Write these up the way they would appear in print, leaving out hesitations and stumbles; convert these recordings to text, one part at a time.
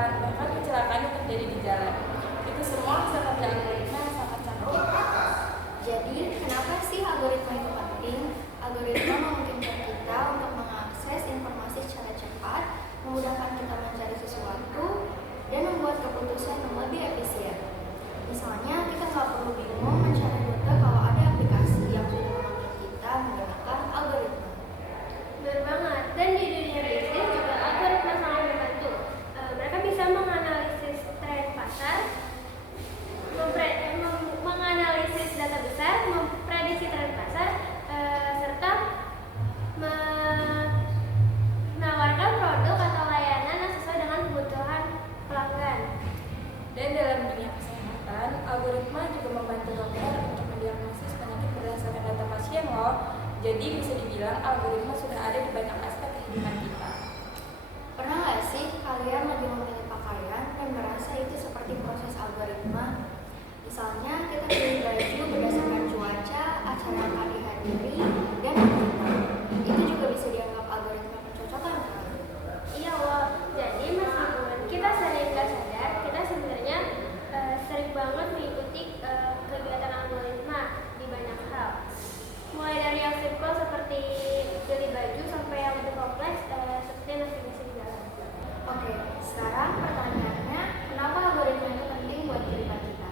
jalan, bahkan kecelakaan yang terjadi di jalan. Itu semua bisa kerja algoritma yang sangat canggih. Jadi, kenapa sih algoritma itu penting? Algoritma memungkinkan kita untuk mengakses informasi secara cepat, memudahkan kita mencari sesuatu, dan membuat keputusan yang lebih efisien. Misalnya, kita nggak perlu bingung mencari rute kalau ada aplikasi yang sudah menolong kita menggunakan algoritma. Benar banget. Dan di dunia bisnis juga algoritma sangat membantu. Mereka bisa menganalisis tren pasar, menganalisis data besar, memprediksi tren pasar, serta menawarkan produk atau layanan yang sesuai dengan kebutuhan pelanggan. Dan dalam dunia kesehatan, algoritma juga membantu dokter untuk mendiagnosis penyakit berdasarkan data pasien loh. Jadi bisa dibilang algoritma sudah ada di banyak aspek kehidupan kita. Pernah nggak sih kalian lagi memilih pakaian dan merasa itu seperti proses algoritma? Misalnya kita pilih baju berdasarkan cuaca, acara yang kali dihadiri, dan aktivitas. Itu juga bisa dianggap algoritma pencocokan kan? Iya loh. Jadi meskipun kita sering nggak sadar, kita sebenarnya sering banget mengikuti kegiatan algoritma di banyak hal. Mulai dari yang simpel seperti beli baju sampai yang lebih kompleks seperti navigasi di jalan. Oke, sekarang pertanyaannya, kenapa algoritma itu penting buat kehidupan kita?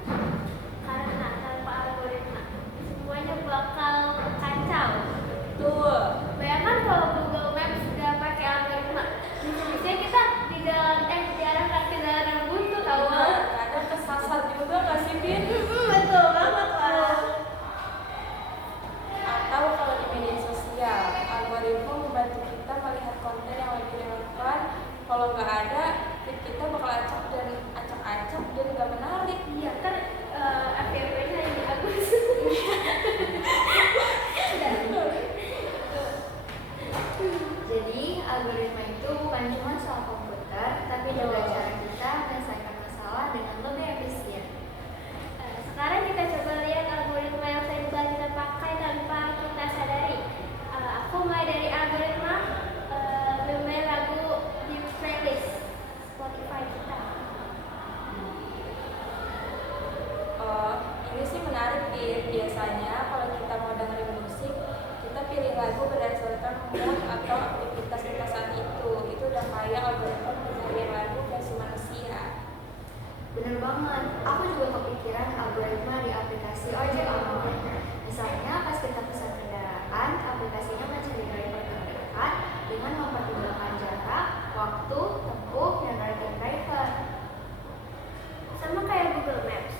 Karena tanpa algoritma semuanya bakal kacau. Betul. Bayangkan kalau Google Maps sudah pakai algoritma, bisa kita diarahkan ke jalan yang buntu tahu. Kadang kesasar juga nggak sih, Bin? Betul banget lah. Atau kalau di media sosial, algoritma membantu kita melihat konten yang lebih relevan. Kalau nggak ada, feed kita bakal acak dan nggak menarik. Iya kan FYP-nya ini bagus. Jadi, algoritma itu bukan cuma soal komputer, tapi juga cara kita menyelesaikan masalah dengan lebih efisien. Sekarang kita coba lihat algoritma yang sering banget kita pakai tanpa kita sadari. Aku mulai dari algoritma memilih lagu di playlist Spotify kita. Oh, ini sih menarik, Bin. Biasanya kalau kita mau dengerin musik, kita pilih lagu berdasarkan mood atau aktivitas kita saat itu. Itu udah kayak algoritma pencarian lagu versi manusia. Bener banget, aku juga kepikiran algoritma di aplikasi ojek online. Misalnya pas kita pesan kendaraan, aplikasinya mencari driver terdekat dengan mempertimbangkan jarak, waktu, tempuh, dan rating driver. Sama kayak Google Maps.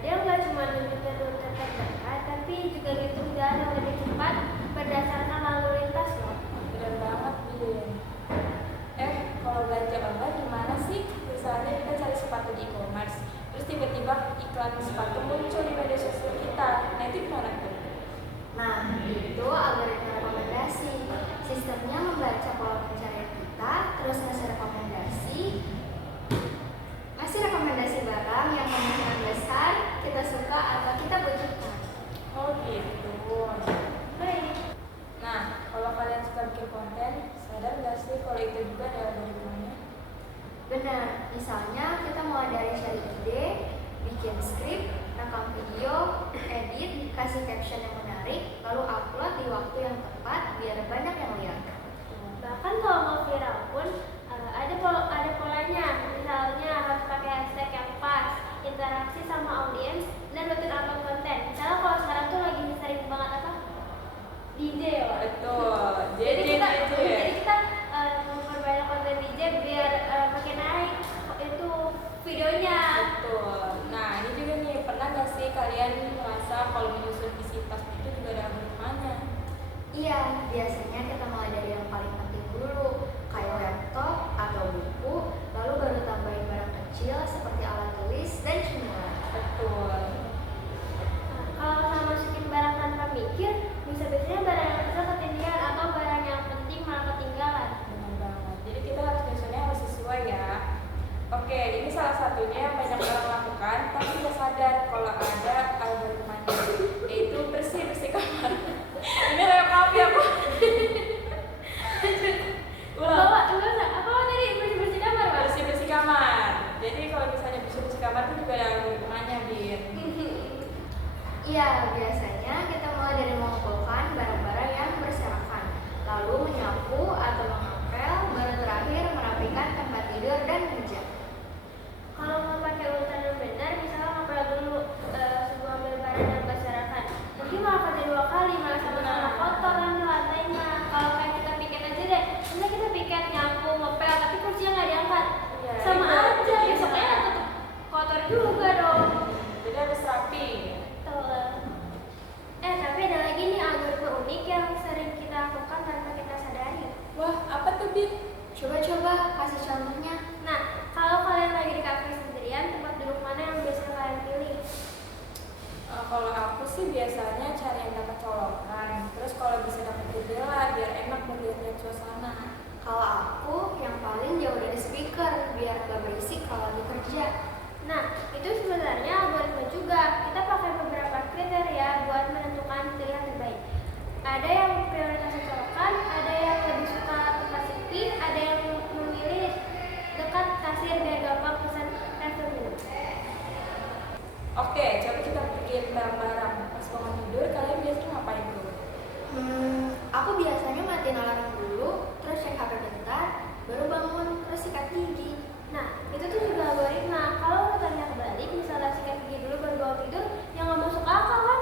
Dia nggak cuma nunjukin rute terdekat, tapi juga ngitung jalan yang lebih cepat berdasarkan lalu lintas loh. Bener banget, Bin. Kalau belanja online gimana sih? Misalnya kita cari sepatu di e-commerce, terus tiba-tiba iklan sepatu muncul di media sosial kita. Nah itu gimana tuh? Nah, itu algoritma rekomendasi. Sistemnya membaca pola pencarian kita, terus ngasih rekomendasi barang yang kemungkinan besar kita suka atau kita butuhkan. Oh gitu. Baik. Nah, kalau kalian suka bikin konten, sadar nggak sih kalau itu juga ada algoritmanya? Benar, misalnya kita mulai dari cari ide, bikin skrip, rekam video, edit, kasih caption yang menarik, lalu upload di waktu yang tepat biar banyak yang lihat. Bahkan kalau mau viral pun ada polanya. Misalnya harus pakai hashtag yang pas, interaksi sama audiens, dan rutin upload konten. Misalnya kalau sekarang tuh lagi sering banget apa? DJ ya. Betul. Jadi kita memperbanyak konten DJ biar makin naik itu videonya. Betul. Nah ini juga nih, pernah nggak sih kalian merasa kalau menyusun isi tas itu juga ada algoritmanya? Iya, biasanya kita mulai dari yang paling penting dulu, kayak laptop atau buku, lalu baru tambahin barang kecil seperti alat tulis dan cemilan. Betul. Kalau nggak masukin barang tanpa mikir, biasanya barang yang kecil ketinggian atau barang yang penting malah ketinggalan. Benar banget. Jadi kita nyusunnya harus sesuai ya. Oke, ini salah satunya yang banyak orang lakukan, tapi nggak sadar kalau ada algoritmanya, yaitu bersih kamar. Ini rekam ya, Pak. Ulang. Apa tadi bersih kamar, Pak? Bersih kamar. suasana. Kalau aku yang paling jauh dari speaker biar nggak berisik kalau lagi kerja. Nah, itu sebenarnya algoritma juga. Kita pakai beberapa kriteria buat menentukan pilihan terbaik. Ada yang prioritasnya colokan, ada yang lebih suka tempat sepi, ada yang memilih dekat kasir biar gampang pesan refill minum. Oke, coba kita bikin bareng-bareng. Pas bangun tidur, kalian biasanya ngapain dulu? Aku biasanya matiin alarm dulu, terus cek HP bentar, baru bangun, terus sikat gigi. Nah, itu tuh juga algoritma. Kalau urutannya kebalik, misalnya sikat gigi dulu baru bangun tidur, yang nggak masuk akal kan?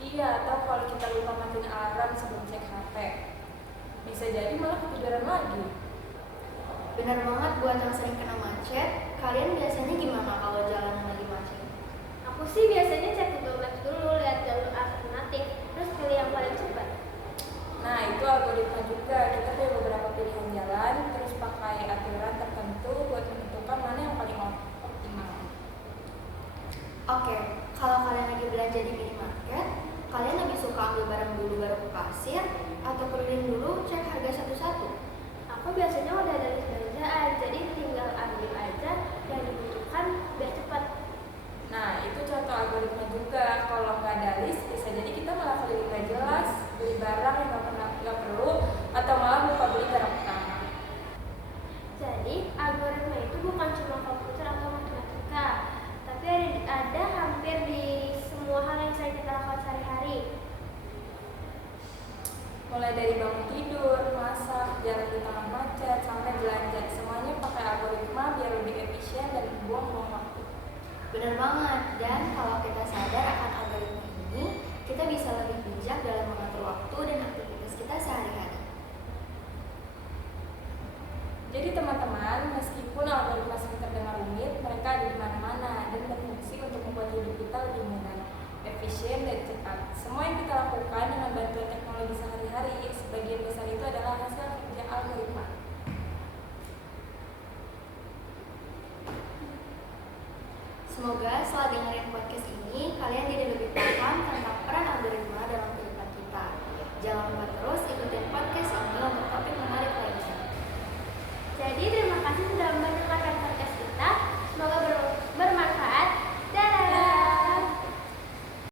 Iya, atau kalau kita lupa matiin alarm sebelum cek HP, bisa jadi malah ketiduran lagi. Benar banget buat yang sering kena macet. Kalian biasanya gimana kalau jalan lagi macet? Aku sih biasanya cek Google Maps dulu, lihat jalur alternatif, terus pilih yang paling cepat. Nah, itu algoritma juga. Kita punya beberapa pilihan jalan, terus pakai aturan tertentu buat menentukan mana yang paling optimal. Oke, kalau kalian lagi belanja di minimarket, kalian lebih suka ambil barang dulu baru ke kasir, atau keliling dulu cek harga satu-satu? Aku biasanya udah ada list belanjaan, jadi tinggal ambil aja yang dibutuhkan biar cepat. Nah, itu contoh algoritma juga. Kalau nggak ada list, bisa jadi kita malah keliling nggak jelas, beli barang yang nggak perlu, atau malah lupa beli barang utama. Jadi, algoritma itu bukan cuma komputer atau matematika, tapi ada hampir di semua hal yang sering kita lakukan sehari-hari. Mulai dari bangun tidur, masak, jalan di tengah macet, sampai belanja, semuanya pakai algoritma biar lebih efisien dan buang-buang waktu. Benar banget, dan kalau kita sadar akan algoritma ini, kita bisa lebih bijak dalam mengatur waktu dan aktivitas kita sehari-hari. Jadi teman-teman, meskipun algoritma sering terdengar rumit, mereka ada di mana-mana dan berfungsi untuk membuat hidup kita lebih mudah, efisien, dan cepat. Semua yang kita lakukan dengan bantuan teknologi sehari-hari, sebagian besar itu adalah hasil kerja algoritma. Semoga setelah dengerin podcast ini, kalian jadi lebih paham tentang peran algoritma dalam kehidupan kita. Jangan lupa terus ikutin podcast ini untuk topik menarik lainnya. Jadi, terima kasih sudah